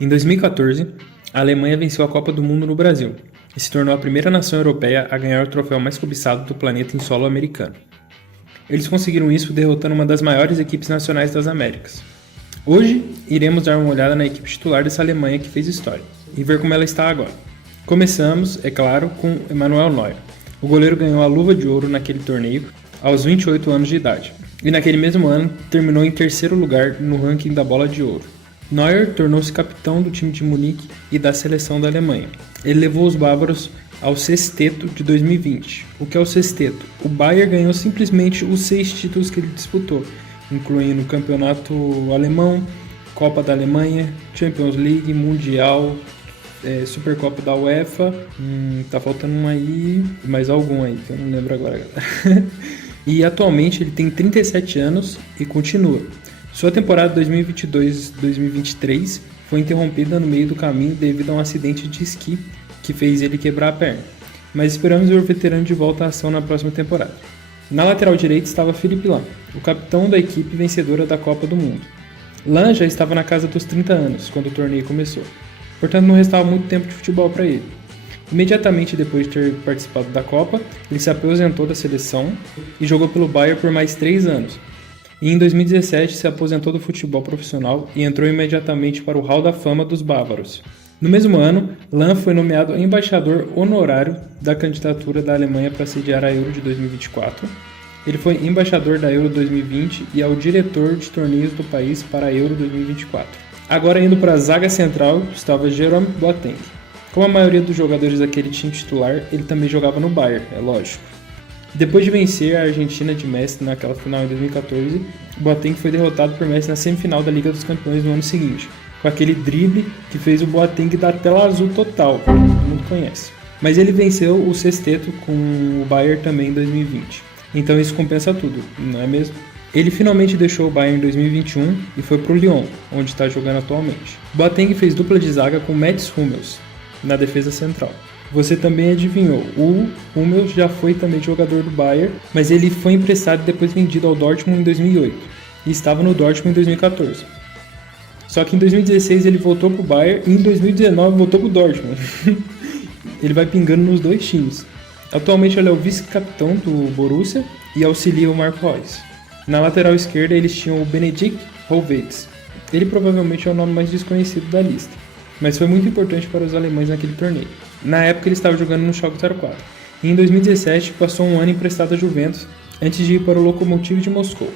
Em 2014, a Alemanha venceu a Copa do Mundo no Brasil e se tornou a primeira nação europeia a ganhar o troféu mais cobiçado do planeta em solo americano. Eles conseguiram isso derrotando uma das maiores equipes nacionais das Américas. Hoje, iremos dar uma olhada na equipe titular dessa Alemanha que fez história e ver como ela está agora. Começamos, é claro, com Manuel Neuer. O goleiro ganhou a luva de ouro naquele torneio aos 28 anos de idade e naquele mesmo ano terminou em terceiro lugar no ranking da Bola de Ouro. Neuer tornou-se capitão do time de Munique e da seleção da Alemanha. Ele levou os bávaros ao sexteto de 2020. O que é o sexteto? O Bayern ganhou simplesmente os 6 títulos que ele disputou, incluindo o Campeonato Alemão, Copa da Alemanha, Champions League, Mundial, Supercopa da UEFA, tá faltando um aí, mais algum aí, que eu não lembro agora. E atualmente ele tem 37 anos e continua. Sua temporada 2022-2023 foi interrompida no meio do caminho devido a um acidente de esqui que fez ele quebrar a perna, mas esperamos ver o veterano de volta à ação na próxima temporada. Na lateral direita estava Philipp Lahm, o capitão da equipe vencedora da Copa do Mundo. Lahm já estava na casa dos 30 anos quando o torneio começou, portanto não restava muito tempo de futebol para ele. Imediatamente depois de ter participado da Copa, ele se aposentou da seleção e jogou pelo Bayern por mais 3 anos. E em 2017 se aposentou do futebol profissional e entrou imediatamente para o Hall da Fama dos Bávaros. No mesmo ano, Lahm foi nomeado embaixador honorário da candidatura da Alemanha para sediar a Euro de 2024. Ele foi embaixador da Euro 2020 e é o diretor de torneios do país para a Euro 2024. Agora indo para a zaga central estava Jerome Boateng. Como a maioria dos jogadores daquele time titular, ele também jogava no Bayern, é lógico. Depois de vencer a Argentina de Messi naquela final em 2014, Boateng foi derrotado por Messi na semifinal da Liga dos Campeões no ano seguinte, com aquele drible que fez o Boateng dar tela azul total, todo mundo conhece. Mas ele venceu o sexteto com o Bayern também em 2020, então isso compensa tudo, não é mesmo? Ele finalmente deixou o Bayern em 2021 e foi para o Lyon, onde está jogando atualmente. Boateng fez dupla de zaga com Mats Hummels na defesa central. Você também adivinhou, o Hummels já foi também jogador do Bayern, mas ele foi emprestado e depois vendido ao Dortmund em 2008 e estava no Dortmund em 2014. Só que em 2016 ele voltou para o Bayern e em 2019 voltou para o Dortmund. Ele vai pingando nos dois times. Atualmente ele é o vice-capitão do Borussia e auxilia o Marco Reus. Na lateral esquerda eles tinham o Benedikt Höwedes. Ele provavelmente é o nome mais desconhecido da lista, mas foi muito importante para os alemães naquele torneio. Na época ele estava jogando no Schalke 04. E em 2017 passou um ano emprestado à Juventus antes de ir para o Lokomotiv de Moscou.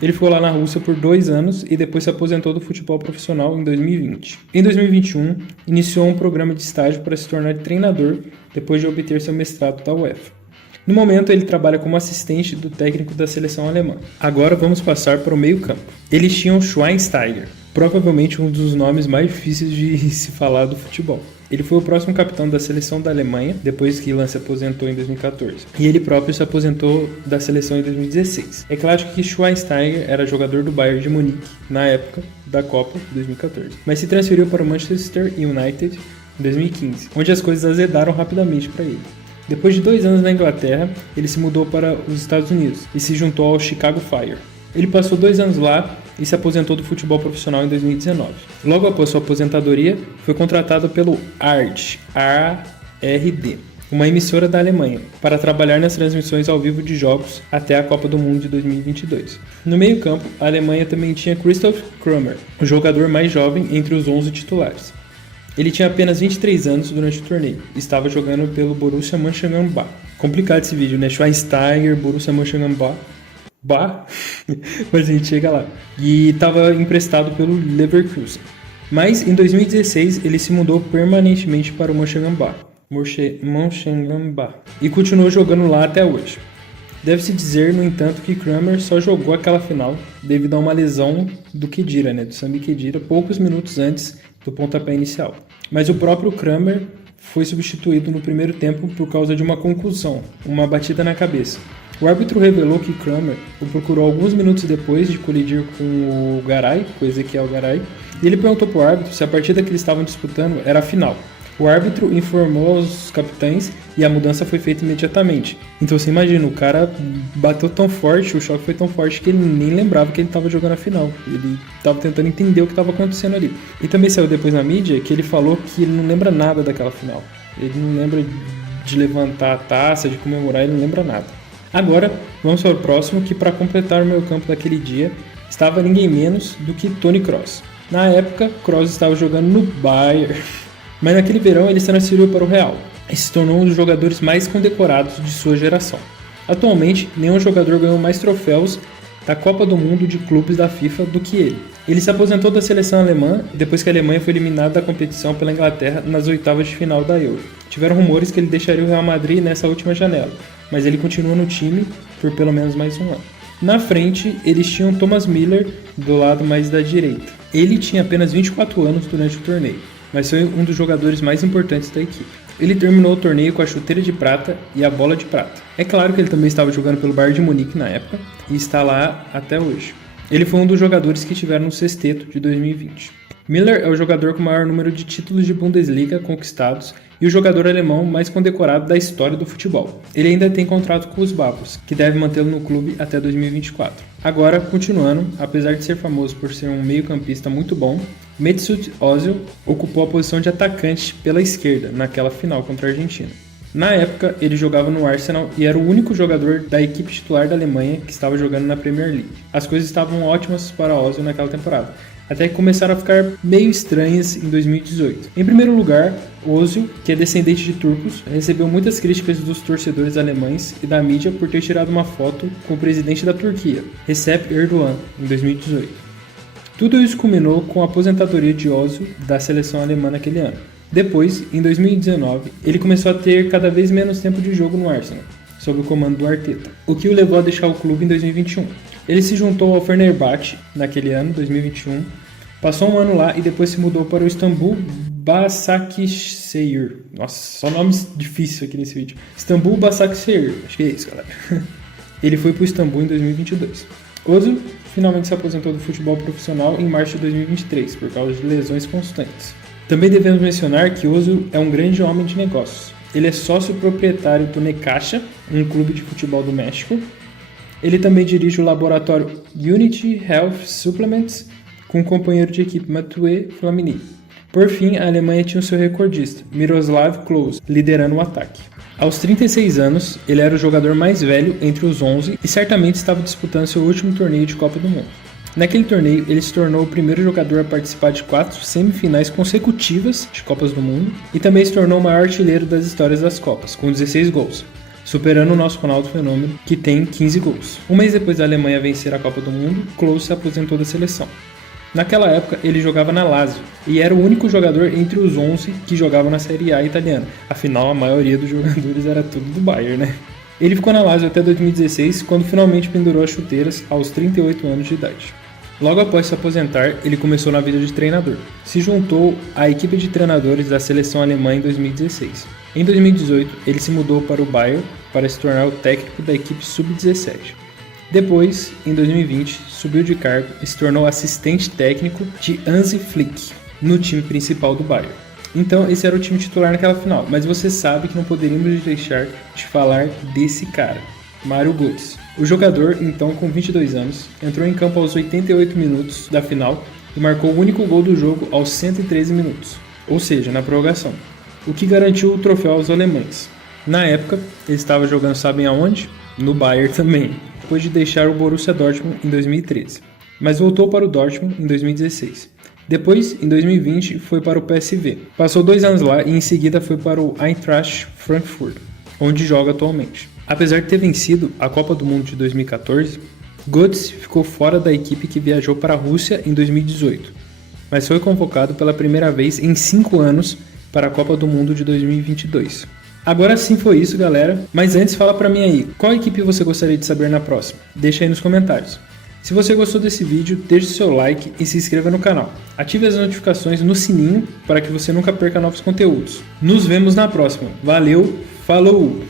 Ele ficou lá na Rússia por 2 anos e depois se aposentou do futebol profissional em 2020. Em 2021, iniciou um programa de estágio para se tornar treinador depois de obter seu mestrado da UEFA. No momento, ele trabalha como assistente do técnico da seleção alemã. Agora vamos passar para o meio-campo. Eles tinham Schweinsteiger, provavelmente um dos nomes mais difíceis de se falar do futebol. Ele foi o próximo capitão da seleção da Alemanha, depois que Lahm se aposentou em 2014. E ele próprio se aposentou da seleção em 2016. É claro que Schweinsteiger era jogador do Bayern de Munique, na época da Copa de 2014. Mas se transferiu para o Manchester United em 2015, onde as coisas azedaram rapidamente para ele. Depois de 2 anos na Inglaterra, ele se mudou para os Estados Unidos e se juntou ao Chicago Fire. Ele passou 2 anos lá e se aposentou do futebol profissional em 2019. Logo após sua aposentadoria, foi contratado pelo ARD, uma emissora da Alemanha, para trabalhar nas transmissões ao vivo de jogos até a Copa do Mundo de 2022. No meio-campo, a Alemanha também tinha Christoph Kramer, o jogador mais jovem entre os 11 titulares. Ele tinha apenas 23 anos durante o torneio e estava jogando pelo Borussia Mönchengladbach. Complicado esse vídeo, né? Schweinsteiger, Borussia Mönchengladbach. Mas a gente chega lá. E estava emprestado pelo Leverkusen. Mas em 2016 ele se mudou permanentemente para o Mönchengladbach e continuou jogando lá até hoje. Deve-se dizer, no entanto, que Kramer só jogou aquela final devido a uma lesão do Khedira, do Sami Khedira, poucos minutos antes do pontapé inicial. Mas o próprio Kramer foi substituído no primeiro tempo por causa de uma concussão, uma batida na cabeça. O árbitro revelou que Kramer o procurou alguns minutos depois de colidir com o Garay, com Ezequiel Garay, e ele perguntou para o árbitro se a partida que eles estavam disputando era a final. O árbitro informou aos capitães e a mudança foi feita imediatamente. Então você imagina, o cara bateu tão forte, o choque foi tão forte que ele nem lembrava que ele estava jogando a final. Ele estava tentando entender o que estava acontecendo ali. E também saiu depois na mídia que ele falou que ele não lembra nada daquela final. Ele não lembra de levantar a taça, de comemorar, ele não lembra nada. Agora, vamos para o próximo, que para completar o meio campo daquele dia, estava ninguém menos do que Toni Kroos. Na época, Kroos estava jogando no Bayern, mas naquele verão ele se transferiu para o Real e se tornou um dos jogadores mais condecorados de sua geração. Atualmente, nenhum jogador ganhou mais troféus da Copa do Mundo de clubes da FIFA do que ele. Ele se aposentou da seleção alemã depois que a Alemanha foi eliminada da competição pela Inglaterra nas oitavas de final da Euro. Tiveram rumores que ele deixaria o Real Madrid nessa última janela, mas ele continua no time por pelo menos mais um ano. Na frente, eles tinham Thomas Müller do lado mais da direita. Ele tinha apenas 24 anos durante o torneio, mas foi um dos jogadores mais importantes da equipe. Ele terminou o torneio com a chuteira de prata e a bola de prata. É claro que ele também estava jogando pelo Bayern de Munique na época e está lá até hoje. Ele foi um dos jogadores que estiveram no sexteto de 2020. Müller é o jogador com o maior número de títulos de Bundesliga conquistados e o jogador alemão mais condecorado da história do futebol. Ele ainda tem contrato com os Bavos, que deve mantê-lo no clube até 2024. Agora, continuando, apesar de ser famoso por ser um meio-campista muito bom, Mesut Ozil ocupou a posição de atacante pela esquerda naquela final contra a Argentina. Na época, ele jogava no Arsenal e era o único jogador da equipe titular da Alemanha que estava jogando na Premier League. As coisas estavam ótimas para Ozil naquela temporada, até que começaram a ficar meio estranhas em 2018. Em primeiro lugar, Ozil, que é descendente de turcos, recebeu muitas críticas dos torcedores alemães e da mídia por ter tirado uma foto com o presidente da Turquia, Recep Erdogan, em 2018. Tudo isso culminou com a aposentadoria de Ozil da seleção alemã naquele ano. Depois, em 2019, ele começou a ter cada vez menos tempo de jogo no Arsenal, sob o comando do Arteta, o que o levou a deixar o clube em 2021. Ele se juntou ao Fenerbahçe naquele ano, 2021, passou um ano lá e depois se mudou para o Istanbul Basaksehir. Nossa, só nomes difíceis aqui nesse vídeo. Istanbul Basaksehir, acho que é isso, galera. Ele foi para o Istanbul em 2022. Ozil finalmente se aposentou do futebol profissional em março de 2023, por causa de lesões constantes. Também devemos mencionar que Ozil é um grande homem de negócios. Ele é sócio proprietário do Necaxa, um clube de futebol do México. Ele também dirige o laboratório Unity Health Supplements, com o companheiro de equipe Mathieu Flamini. Por fim, a Alemanha tinha o seu recordista, Miroslav Klose, liderando o ataque. Aos 36 anos, ele era o jogador mais velho entre os 11 e certamente estava disputando seu último torneio de Copa do Mundo. Naquele torneio, ele se tornou o primeiro jogador a participar de 4 semifinais consecutivas de Copas do Mundo e também se tornou o maior artilheiro das histórias das Copas, com 16 gols, superando o nosso Ronaldo Fenômeno, que tem 15 gols. Um mês depois da Alemanha vencer a Copa do Mundo, Klose se aposentou da seleção. Naquela época, ele jogava na Lazio e era o único jogador entre os 11 que jogava na Série A italiana. Afinal, a maioria dos jogadores era tudo do Bayern, né? Ele ficou na Lazio até 2016, quando finalmente pendurou as chuteiras aos 38 anos de idade. Logo após se aposentar, ele começou na vida de treinador. Se juntou à equipe de treinadores da seleção alemã em 2016. Em 2018, ele se mudou para o Bayern para se tornar o técnico da equipe sub-17. Depois, em 2020, subiu de cargo e se tornou assistente técnico de Hansi Flick no time principal do Bayern. Então, esse era o time titular naquela final, mas você sabe que não poderíamos deixar de falar desse cara, Mario Götze. O jogador, então com 22 anos, entrou em campo aos 88 minutos da final e marcou o único gol do jogo aos 113 minutos, ou seja, na prorrogação, o que garantiu o troféu aos alemães. Na época, ele estava jogando, sabem aonde? No Bayern também, depois de deixar o Borussia Dortmund em 2013, mas voltou para o Dortmund em 2016. Depois, em 2020, foi para o PSV. Passou 2 anos lá e em seguida foi para o Eintracht Frankfurt, onde joga atualmente. Apesar de ter vencido a Copa do Mundo de 2014, Götze ficou fora da equipe que viajou para a Rússia em 2018, mas foi convocado pela primeira vez em 5 anos para a Copa do Mundo de 2022. Agora sim foi isso, galera, mas antes fala pra mim aí, qual equipe você gostaria de saber na próxima? Deixa aí nos comentários. Se você gostou desse vídeo, deixe seu like e se inscreva no canal. Ative as notificações no sininho para que você nunca perca novos conteúdos. Nos vemos na próxima. Valeu, falou!